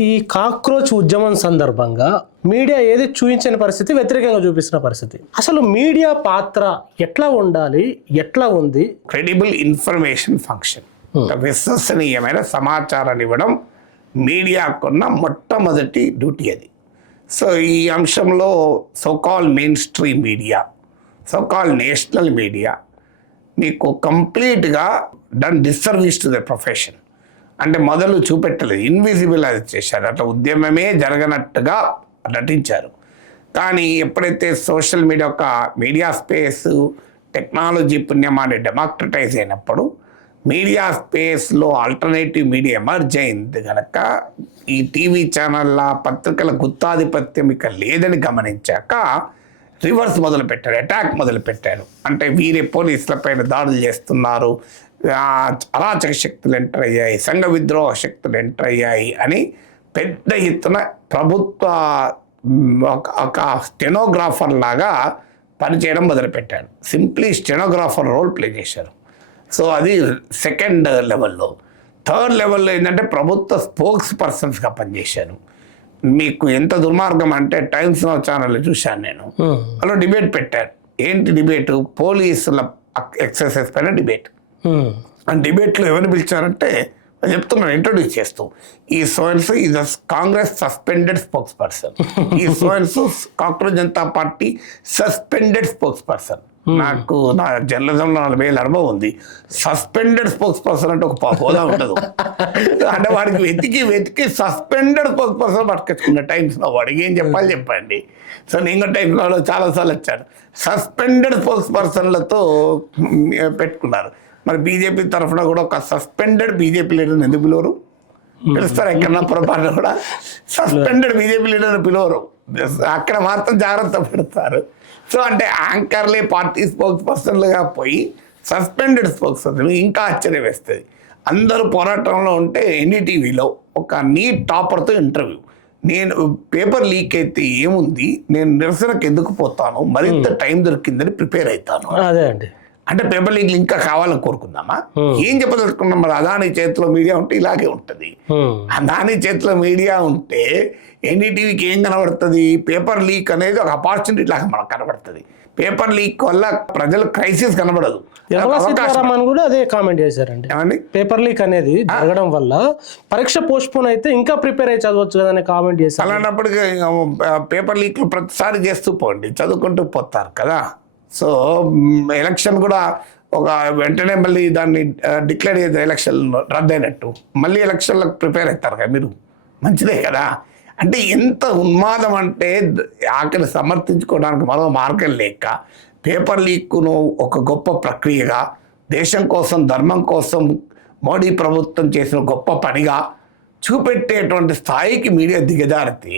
ఈ కాక్రోచ్ ఉద్యమం సందర్భంగా మీడియా ఏది చూపించని పరిస్థితి, వ్యతిరేకంగా చూపిస్తున్న పరిస్థితి. అసలు మీడియా పాత్ర ఎట్లా ఉండాలి, ఎట్లా ఉంది? క్రెడిబుల్ ఇన్ఫర్మేషన్ ఫంక్షన్, విశ్వసనీయమైన సమాచారాన్ని ఇవ్వడం మీడియాకున్న మొట్టమొదటి డ్యూటీ అది. సో ఈ అంశంలో so-called main stream media, so-called national media మీకు కంప్లీట్గా done disservice to the profession. అంటే మొదలు చూపెట్టలేదు, ఇన్విజిబుల్ అది చేశారు, అట్లా ఉద్యమమే జరగనట్టుగా నటించారు. కానీ ఎప్పుడైతే సోషల్ మీడియా ఒక మీడియా స్పేస్ టెక్నాలజీ పుణ్యమాన్ని డెమోక్రటైజ్ అయినప్పుడు మీడియా స్పేస్లో ఆల్టర్నేటివ్ మీడియా ఎమర్జ్ అయింది కనుక ఈ టీవీ ఛానళ్ళ పత్రికల గుత్తాధిపత్యం ఇక లేదని గమనించాక రివర్స్ మొదలుపెట్టారు, అటాక్ మొదలుపెట్టారు. అంటే వీరే పోలీసులపైన దాడులు చేస్తున్నారు, అరాచక శక్తులు ఎంటర్ అయ్యాయి, సంఘ విద్రోహ శక్తులు ఎంటర్ అయ్యాయి అని పెద్ద ఎత్తున ప్రభుత్వ ఒక స్టెనోగ్రాఫర్ లాగా పనిచేయడం మొదలుపెట్టారు. సింప్లీ స్టెనోగ్రాఫర్ రోల్ ప్లే చేశారు. సో అది సెకండ్ లెవెల్లో. థర్డ్ లెవెల్లో ఏంటంటే ప్రభుత్వ స్పోక్స్ పర్సన్స్గా పనిచేశారు. మీకు ఎంత దుర్మార్గం అంటే టైమ్స్ నౌ ఛానల్ చూశాను నేను, అలా డిబేట్ పెట్టారు. ఏంటి డిబేటు? పోలీసుల ఎక్సర్సైజ్ పైన డిబేట్. ఆ డిబేట్లో ఎవరిని పిలిచారంటే చెప్తున్నాను, ఇంట్రొడ్యూస్ చేస్తూ, ఈ సోయన్స్ is Congress suspended spokesperson, ఈ సోయన్స్ cockroach Janata party suspended spokesperson. నాకు నా జర్నలిజంలో 40 ఏళ్ళ అనుభవం ఉంది. సస్పెండెడ్ స్పోక్స్ పర్సన్ అంటే ఒక హోదా ఉండదు. అంటే వాడికి వెతికి సస్పెండెడ్ స్పోక్స్ పర్సన్ పట్టుకొచ్చుకున్న టైమ్స్లో వాడికి ఏం చెప్పాలి చెప్పండి. సో నేను టైమ్స్లో చాలాసార్లు వచ్చాను. సస్పెండెడ్ స్పోక్స్ పర్సన్లతో పెట్టుకున్నారు. మరి బీజేపీ తరఫున కూడా ఒక సస్పెండెడ్ బీజేపీ లీడర్ని ఎందుకు పిలవరు? పిలుస్తారు ఎక్కడన్నా పొరపాటు కూడా. సస్పెండెడ్ బీజేపీ లీడర్ని పిలవరు, అక్కడ మాత్రం జాగ్రత్త పెడతారు. సో అంటే యాంకర్లే పార్టీ స్పోక్స్ పర్సన్లుగా పోయి సస్పెండెడ్ స్పోక్స్ పర్సన్ ఇంకా ఆశ్చర్యం వేస్తుంది. అందరూ పోరాటంలో ఉంటే ఎన్డీటీవీలో ఒక నీట్ టాపర్తో ఇంటర్వ్యూ. నేను పేపర్ లీక్ అయితే ఏముంది, నేను నిరసనకు ఎందుకు పోతాను, మరింత టైం దొరికిందని ప్రిపేర్ అవుతాను. అదే అండి, అంటే పేపర్ లీక్లు ఇంకా కావాలని కోరుకుందామా? ఏం చెప్పదలుచుకున్నాం? మరి అదాని చేతిలో మీడియా ఉంటే ఇలాగే ఉంటుంది. అదాని చేతిలో మీడియా ఉంటే ఎన్డీటీవీకి ఏం కనబడుతుంది? పేపర్ లీక్ అనేది ఒక ఆపర్చునిటీ లాగా మనకు కనబడుతుంది. పేపర్ లీక్ వల్ల ప్రజల క్రైసిస్ కనబడదు. సీతారామన్ కూడా అదే కామెంట్ చేశారండి, పేపర్ లీక్ అనేది జరగడం వల్ల పరీక్ష పోస్ట్పోన్ అయితే ఇంకా ప్రిపేర్ అయ్యి చదవచ్చు కదా అని కామెంట్ చేశారు. అలాంటప్పటికీ పేపర్ లీక్లు ప్రతిసారి చేస్తూ పోండి, చదువుకుంటూ పోతారు కదా. సో ఎలక్షన్ కూడా ఒక వెంటనే మళ్ళీ దాన్ని డిక్లేర్ చేసే ఎలక్షన్ రద్దయినట్టు మళ్ళీ ఎలక్షన్లకు ప్రిపేర్ అవుతారు కదా మీరు, మంచిదే కదా. అంటే ఎంత ఉన్మాదం అంటే ఆఖరి సమర్థించుకోవడానికి మరో మార్గం లేక పేపర్ లీక్ను ఒక గొప్ప ప్రక్రియగా, దేశం కోసం ధర్మం కోసం మోడీ ప్రభుత్వం చేసిన గొప్ప పనిగా చూపెట్టేటువంటి స్థాయికి మీడియా దిగజారితే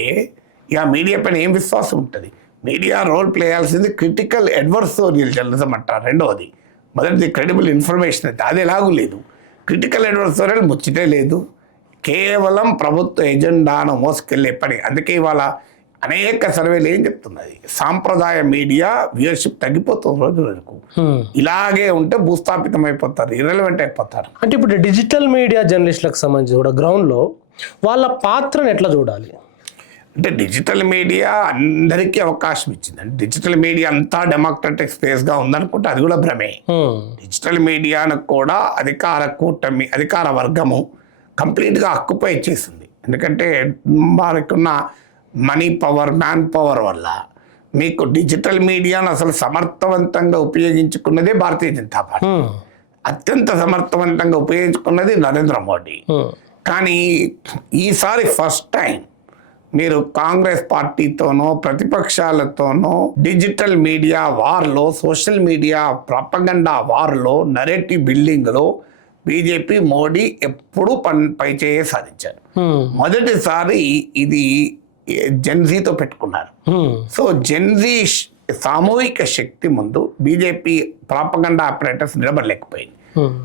ఇక మీడియా పైన ఏం విశ్వాసం ఉంటుంది? మీడియా రోల్ ప్లే చేయాల్సింది క్రిటికల్ అడ్వర్సోరియల్ జర్నలిజం అంటారు. రెండవది, మొదటిది క్రెడిబుల్ ఇన్ఫర్మేషన్ అయితే అది ఎలాగూ లేదు. క్రిటికల్ అడ్వర్సోరియల్ ముచ్చితే లేదు, కేవలం ప్రభుత్వ ఎజెండాను మోసుకెళ్ళే పని. అందుకే ఇవాళ అనేక సర్వేలు ఏం చెప్తున్నది, సాంప్రదాయ మీడియా వ్యూయర్షిప్ తగ్గిపోతుంది రోజు రోజుకు. ఇలాగే ఉంటే భూస్థాపితం అయిపోతారు, ఇర్రెలవెంట్ అయిపోతారు. అంటే ఇప్పుడు డిజిటల్ మీడియా జర్నలిస్టులకు సంబంధించి కూడా గ్రౌండ్లో వాళ్ళ పాత్రను ఎట్లా చూడాలి? అంటే డిజిటల్ మీడియా అందరికీ అవకాశం ఇచ్చింది. అంటే డిజిటల్ మీడియా అంతా డెమోక్రటిక్ స్పేస్గా ఉందనుకుంటే అది కూడా భ్రమే. డిజిటల్ మీడియాను కూడా అధికార కూటమి, అధికార వర్గము కంప్లీట్గా ఆక్యుపై చేసింది. ఎందుకంటే వారికున్న మనీ పవర్, మ్యాన్ పవర్ వల్ల మీకు డిజిటల్ మీడియాను అసలు సమర్థవంతంగా ఉపయోగించుకున్నదే భారతీయ జనతా పార్టీ, అత్యంత సమర్థవంతంగా ఉపయోగించుకున్నది నరేంద్ర మోడీ. కానీ ఈసారి ఫస్ట్ టైం మీరు కాంగ్రెస్ పార్టీతోనో ప్రతిపక్షాలతోనో డిజిటల్ మీడియా వార్లో, సోషల్ మీడియా ప్రాపగండా వార్లో, నరేటివ్ బిల్డింగ్లో బీజేపీ, మోడీ ఎప్పుడూ పైచేయే సాధించారు. మొదటిసారి ఇది జెన్జీతో పెట్టుకున్నారు. సో జెన్జీ సామూహిక శక్తి ముందు బీజేపీ ప్రాపగండా ఆపరేటర్స్ నిలబడలేకపోయింది.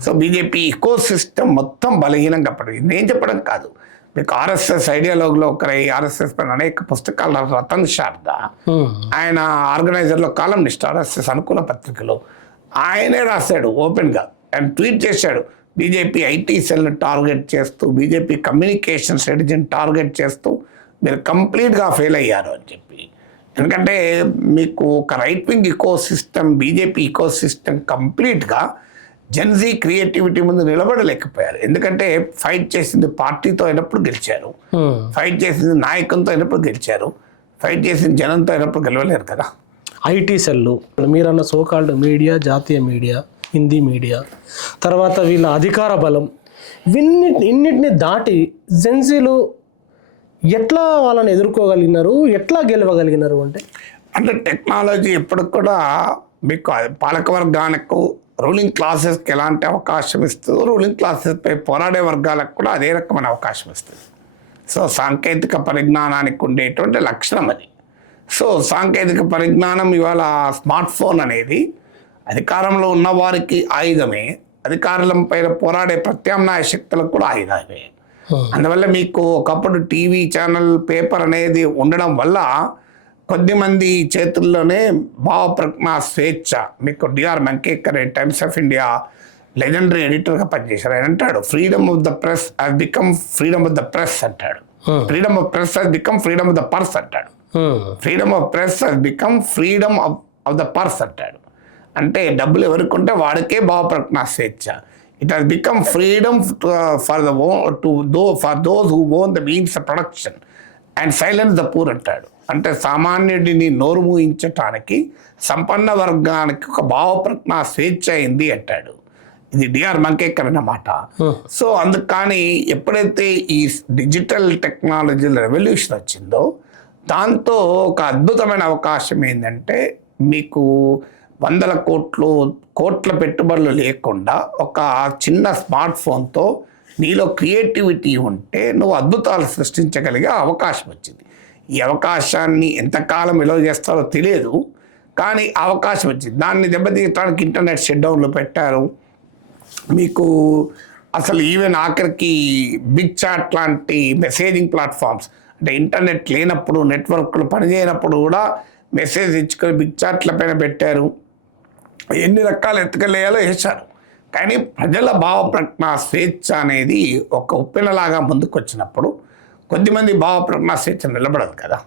సో బీజేపీ ఇకో సిస్టమ్ మొత్తం బలహీనంగా పడింది. నేను చెప్పడం కాదు, మీకు ఆర్ఎస్ఎస్ ఐడియాలజీలో ఒకరై ఆర్ఎస్ఎస్ పైన అనేక పుస్తకాలు రతన్ శారదా, ఆయన ఆర్గనైజర్లో కాలంనిస్ట్ ఆర్ఎస్ఎస్ అనుకూల పత్రికలో ఆయనే రాశాడు ఓపెన్గా. ఆయన ట్వీట్ చేశాడు, బీజేపీ ఐటీ సెల్ని టార్గెట్ చేస్తూ, బీజేపీ కమ్యూనికేషన్ స్ట్రాటజీని టార్గెట్ చేస్తూ మీరు కంప్లీట్గా ఫెయిల్ అయ్యారు అని చెప్పి. ఎందుకంటే మీకు ఒక right wing eco system, BJP eco system కంప్లీట్గా జెన్జీ క్రియేటివిటీ ముందు నిలబడలేకపోయారు. ఎందుకంటే ఫైట్ చేసింది పార్టీతో అయినప్పుడు గెలిచారు, ఫైట్ చేసింది నాయకంతో అయినప్పుడు గెలిచారు, ఫైట్ చేసింది జనంతో అయినప్పుడు గెలవలేరు కదా. ఐటీ సెల్లు, మీరన్న సోకాల్డ్ మీడియా, జాతీయ మీడియా, హిందీ మీడియా, తర్వాత వీళ్ళ అధికార బలం, ఇన్నిటిని దాటి జెన్జీలు ఎట్లా వాళ్ళని ఎదుర్కోగలిగినారు, ఎట్లా గెలవగలిగినారు అంటే టెక్నాలజీ ఎప్పుడు కూడా మీకు పాలక వర్గానికి, రూలింగ్ క్లాసెస్కి ఎలాంటి అవకాశం ఇస్తుందో రూలింగ్ క్లాసెస్పై పోరాడే వర్గాలకు కూడా అదే రకమైన అవకాశం ఇస్తుంది. సో సాంకేతిక పరిజ్ఞానానికి ఉండేటువంటి లక్షణం అది. సో సాంకేతిక పరిజ్ఞానం ఇవాళ స్మార్ట్ ఫోన్ అనేది అధికారంలో ఉన్న వారికి ఆయుధమే, అధికారం పైన పోరాడే ప్రత్యామ్నాయ శక్తులకు కూడా ఆయుధమే. అందువల్ల మీకు ఒకప్పుడు టీవీ ఛానల్, పేపర్ అనేది ఉండడం వల్ల కొద్దిమంది చేతుల్లోనే భావప్రజ్ఞా స్వేచ్ఛ. మీకు D R Mankekar Times of India legendary ఎడిటర్గా పనిచేశారు. ఆయన అంటాడు, freedom of the press has become freedom of the press అంటాడు. Freedom of press has become freedom of the purse అంటాడు. Freedom of press has become freedom of the purse అంటాడు. అంటే డబ్బులు ఎవరికి ఉంటే వాడికే భావప్రజ్ఞా స్వేచ్ఛ. It has become freedom for those who own the means of production and silence the poor అంటాడు. అంటే సామాన్యుడిని నోరు మూయించటానికి సంపన్న వర్గానికి ఒక భావప్రజ్ఞా స్వేచ్ఛ అయింది అంటాడు. ఇది డిఆర్ మంకేకర్ అన్నమాట. సో అందుకు కానీ ఎప్పుడైతే ఈ డిజిటల్ టెక్నాలజీల రెవల్యూషన్ వచ్చిందో దాంతో ఒక అద్భుతమైన అవకాశం ఏంటంటే, మీకు వందల కోట్ల పెట్టుబడులు లేకుండా ఒక చిన్న స్మార్ట్ ఫోన్తో నీలో క్రియేటివిటీ ఉంటే నువ్వు అద్భుతాలు సృష్టించగలిగే అవకాశం వచ్చింది. ఈ అవకాశాన్ని ఎంతకాలం విలువ చేస్తారో తెలియదు, కానీ అవకాశం వచ్చింది. దాన్ని దెబ్బతీయడానికి ఇంటర్నెట్ షట్డౌన్లు పెట్టారు. మీకు అసలు ఈవెన్ ఆఖరికి బిగ్ చాట్ లాంటి మెసేజింగ్ ప్లాట్ఫామ్స్, అంటే ఇంటర్నెట్ లేనప్పుడు, నెట్వర్క్లు పనిచేయనప్పుడు కూడా మెసేజ్ ఇచ్చుకొని బిగ్ చాట్ల పైన పెట్టారు. ఎన్ని రకాల ఎత్తుకెళ్ళేయాలో వేశారు. కానీ ప్రజల భావప్రజ్ఞా స్వేచ్ఛ అనేది ఒక ఉప్పెనలాగా ముందుకు వచ్చినప్పుడు కొద్దిమంది భావప్రజ్ఞా స్వేచ్ఛ నిలబడదు కదా.